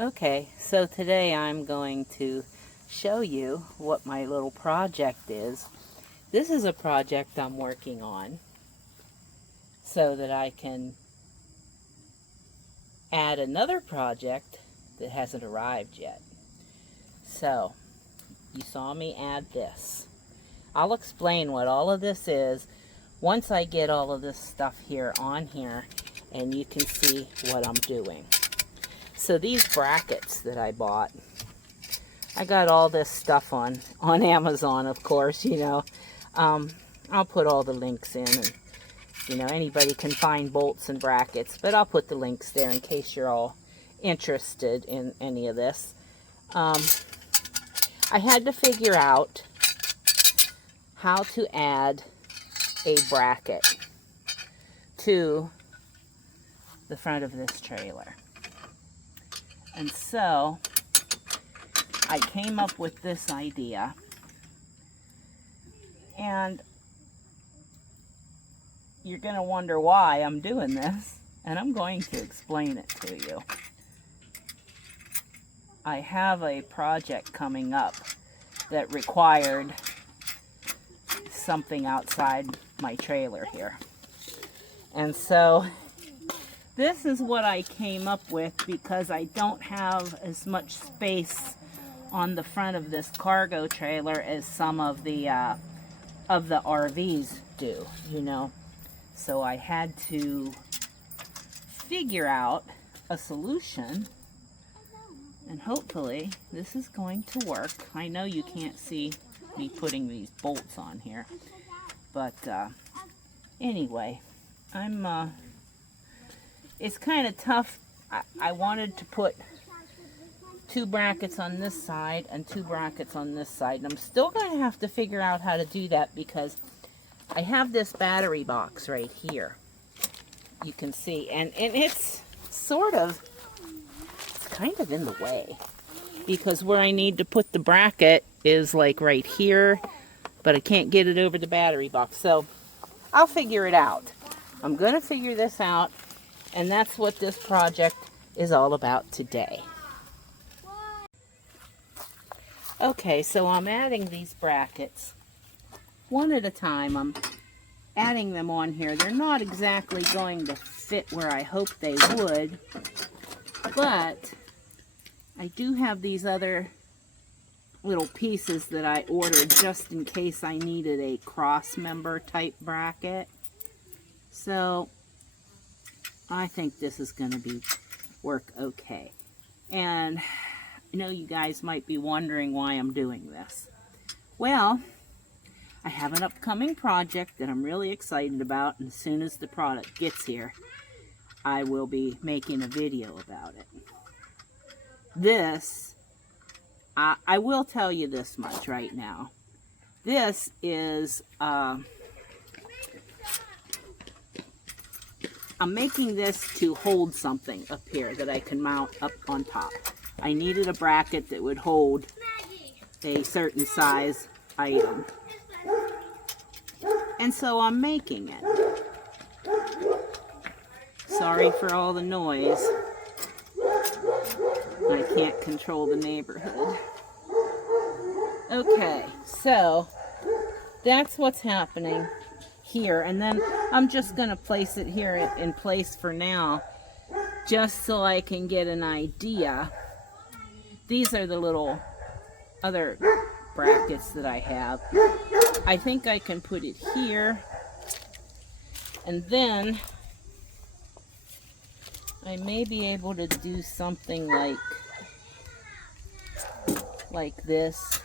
Okay, so today I'm going to show you what my little project is. This is a project I'm working on so that I can add another project that hasn't arrived yet. So, you saw me add this. I'll explain what all of this is once I get all of this stuff here on here and you can see what I'm doing. So these brackets that I bought, I got all this stuff on Amazon, of course, you know. I'll put all the links in, and, you know, anybody can find bolts and brackets, but I'll put the links there in case you're all interested in any of this. I had to figure out how to add a bracket to the front of this trailer. And so I came up with this idea, and you're going to wonder why I'm doing this, and I'm going to explain it to you. I have a project coming up that required something outside my trailer here. And so this is what I came up with because I don't have as much space on the front of this cargo trailer as some of the RVs do, you know. So I had to figure out a solution, and hopefully this is going to work. I know you can't see me putting these bolts on here, but anyway, it's kind of tough. I wanted to put 2 brackets on this side and 2 brackets on this side. And I'm still going to have to figure out how to do that because I have this battery box right here. You can see. And it's kind of in the way. Because where I need to put the bracket is like right here. But I can't get it over the battery box. So I'll figure it out. I'm going to figure this out. And that's what this project is all about today. Okay, so I'm adding these brackets one at a time. I'm adding them on here. They're not exactly going to fit where I hope they would, but I do have these other little pieces that I ordered just in case I needed a cross member type bracket. So I think this is going to work okay. And I know you guys might be wondering why I'm doing this. Well, I have an upcoming project that I'm really excited about, and as soon as the product gets here, I will be making a video about it. This, I will tell you this much right now. This is, I'm making this to hold something up here that I can mount up on top. I needed a bracket that would hold a certain size item. And so I'm making it. Sorry for all the noise. I can't control the neighborhood. Okay, so that's what's happening here. And then I'm just going to place it here in place for now, just so I can get an idea. These are the little other brackets that I have. I think I can put it here, and then I may be able to do something like this,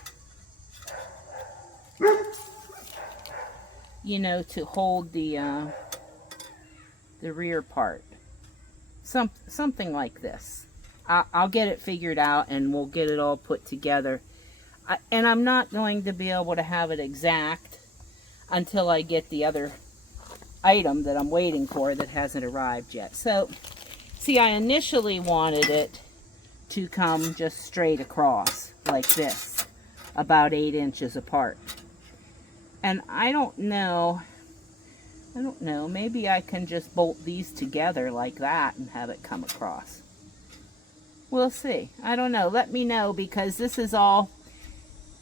you know, to hold the rear part. Something like this. I'll get it figured out and we'll get it all put together. And I'm not going to be able to have it exact until I get the other item that I'm waiting for that hasn't arrived yet. So, see, I initially wanted it to come just straight across like this, about 8 inches apart. And I don't know, maybe I can just bolt these together like that and have it come across. We'll see. I don't know. Let me know, because this is all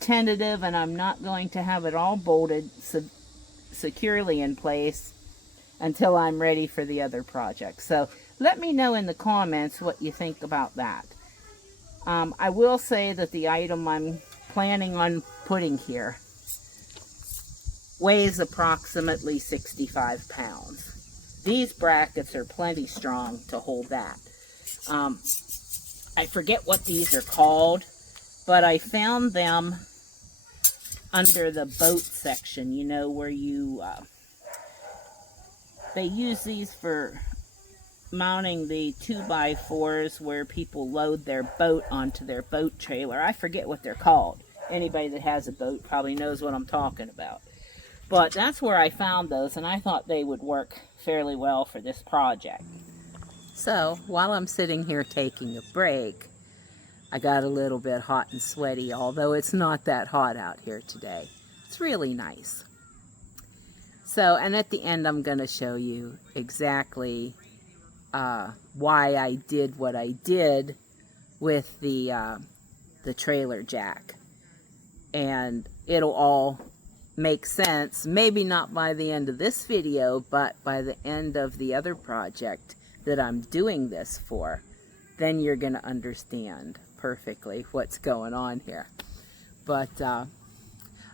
tentative and I'm not going to have it all bolted securely in place until I'm ready for the other project. So let me know in the comments what you think about that. I will say that the item I'm planning on putting here weighs approximately 65 pounds. These brackets are plenty strong to hold that. I forget what these are called, but I found them under the boat section, you know, where you, they use these for mounting the 2x4s where people load their boat onto their boat trailer. I forget what they're called. Anybody that has a boat probably knows what I'm talking about. But that's where I found those, and I thought they would work fairly well for this project. So while I'm sitting here taking a break, I got a little bit hot and sweaty, although it's not that hot out here today. It's really nice. So, and at the end I'm going to show you exactly why I did what I did with the trailer jack. And it'll all make sense, maybe not by the end of this video, but by the end of the other project that I'm doing this for. Then you're going to understand perfectly what's going on here. But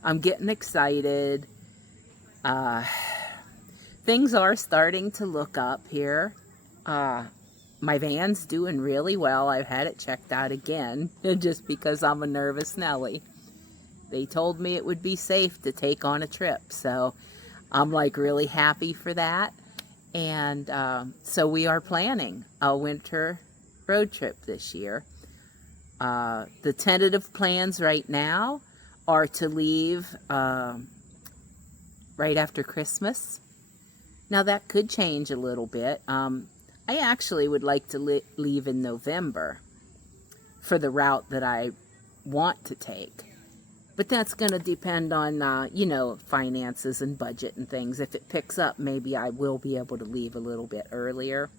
I'm getting excited. Things are starting to look up here. My van's doing really well. I've had it checked out again, just because I'm a nervous Nelly. They told me it would be safe to take on a trip, so I'm like really happy for that. And so we are planning a winter road trip this year. The tentative plans right now are to leave right after Christmas. Now that could change a little bit. I actually would like to leave in November for the route that I want to take. But that's going to depend on, you know, finances and budget and things. If it picks up, maybe I will be able to leave a little bit earlier,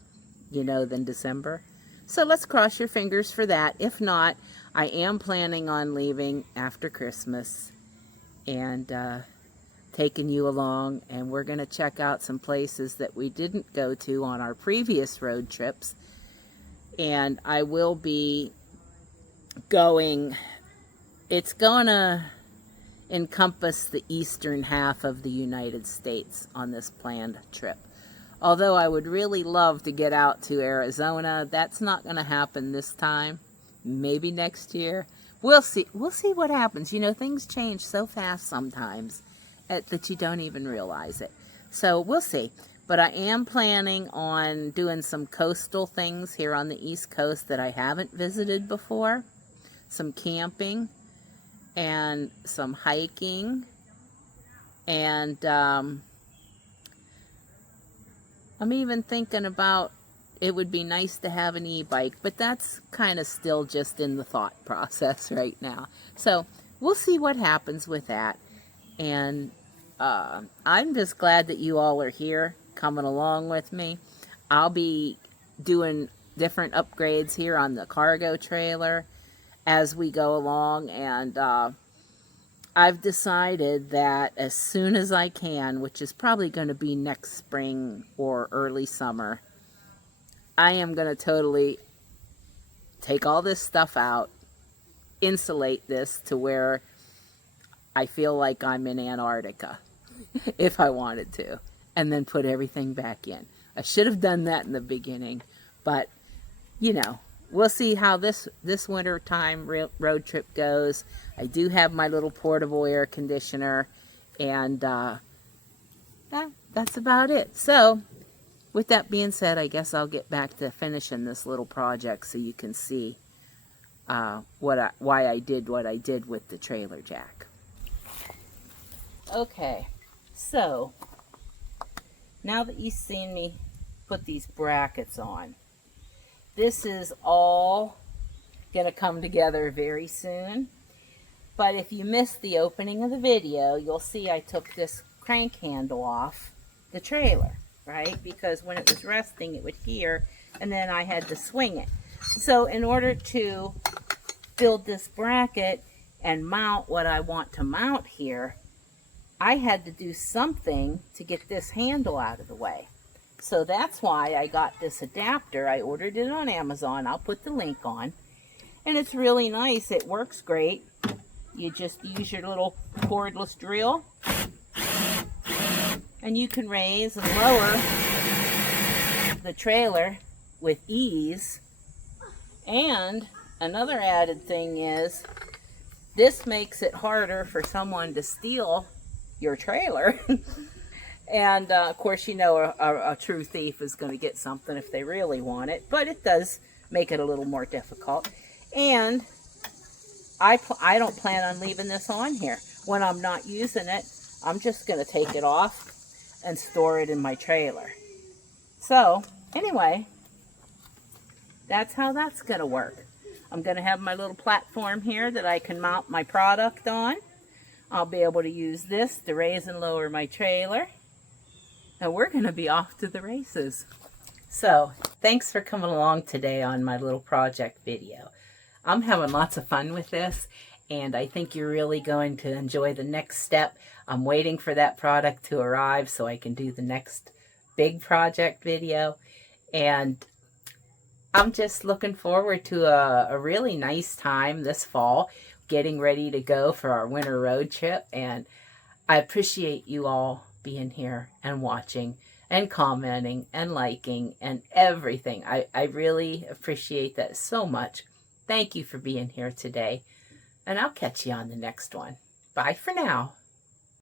you know, than December. So let's cross your fingers for that. If not, I am planning on leaving after Christmas and taking you along. And we're going to check out some places that we didn't go to on our previous road trips. And I will be going... It's going to encompass the eastern half of the United States on this planned trip. Although I would really love to get out to Arizona, that's not going to happen this time. Maybe next year. We'll see. We'll see what happens. You know, things change so fast sometimes that you don't even realize it. So we'll see. But I am planning on doing some coastal things here on the East Coast that I haven't visited before. Some camping. And some hiking, and I'm even thinking about, it would be nice to have an e-bike, but that's kind of still just in the thought process right now. So we'll see what happens with that. And I'm just glad that you all are here coming along with me. I'll be doing different upgrades here on the cargo trailer as we go along, and I've decided that as soon as I can, which is probably going to be next spring or early summer, I am going to totally take all this stuff out, insulate this to where I feel like I'm in Antarctica, if I wanted to, and then put everything back in. I should have done that in the beginning, but, you know, we'll see how this winter time road trip goes. I do have my little portable air conditioner, and that's about it. So, with that being said, I guess I'll get back to finishing this little project so you can see why I did what I did with the trailer jack. Okay, so now that you've seen me put these brackets on, this is all going to come together very soon. But if you missed the opening of the video, you'll see I took this crank handle off the trailer, right? Because when it was resting, it would here, and then I had to swing it. So in order to build this bracket and mount what I want to mount here, I had to do something to get this handle out of the way. So that's why I got this adapter. I ordered it on Amazon. I'll put the link on. And it's really nice. It works great. You just use your little cordless drill, and you can raise and lower the trailer with ease. And another added thing is, this makes it harder for someone to steal your trailer. And of course, you know, a true thief is going to get something if they really want it, but it does make it a little more difficult. And I don't plan on leaving this on here. When I'm not using it, I'm just going to take it off and store it in my trailer. So anyway, that's how that's going to work. I'm going to have my little platform here that I can mount my product on. I'll be able to use this to raise and lower my trailer. And we're going to be off to the races. So, thanks for coming along today on my little project video. I'm having lots of fun with this, and I think you're really going to enjoy the next step. I'm waiting for that product to arrive so I can do the next big project video. And I'm just looking forward to a really nice time this fall, getting ready to go for our winter road trip. And I appreciate you all being here and watching and commenting and liking and everything. I really appreciate that so much. Thank you for being here today, and I'll catch you on the next one. Bye for now.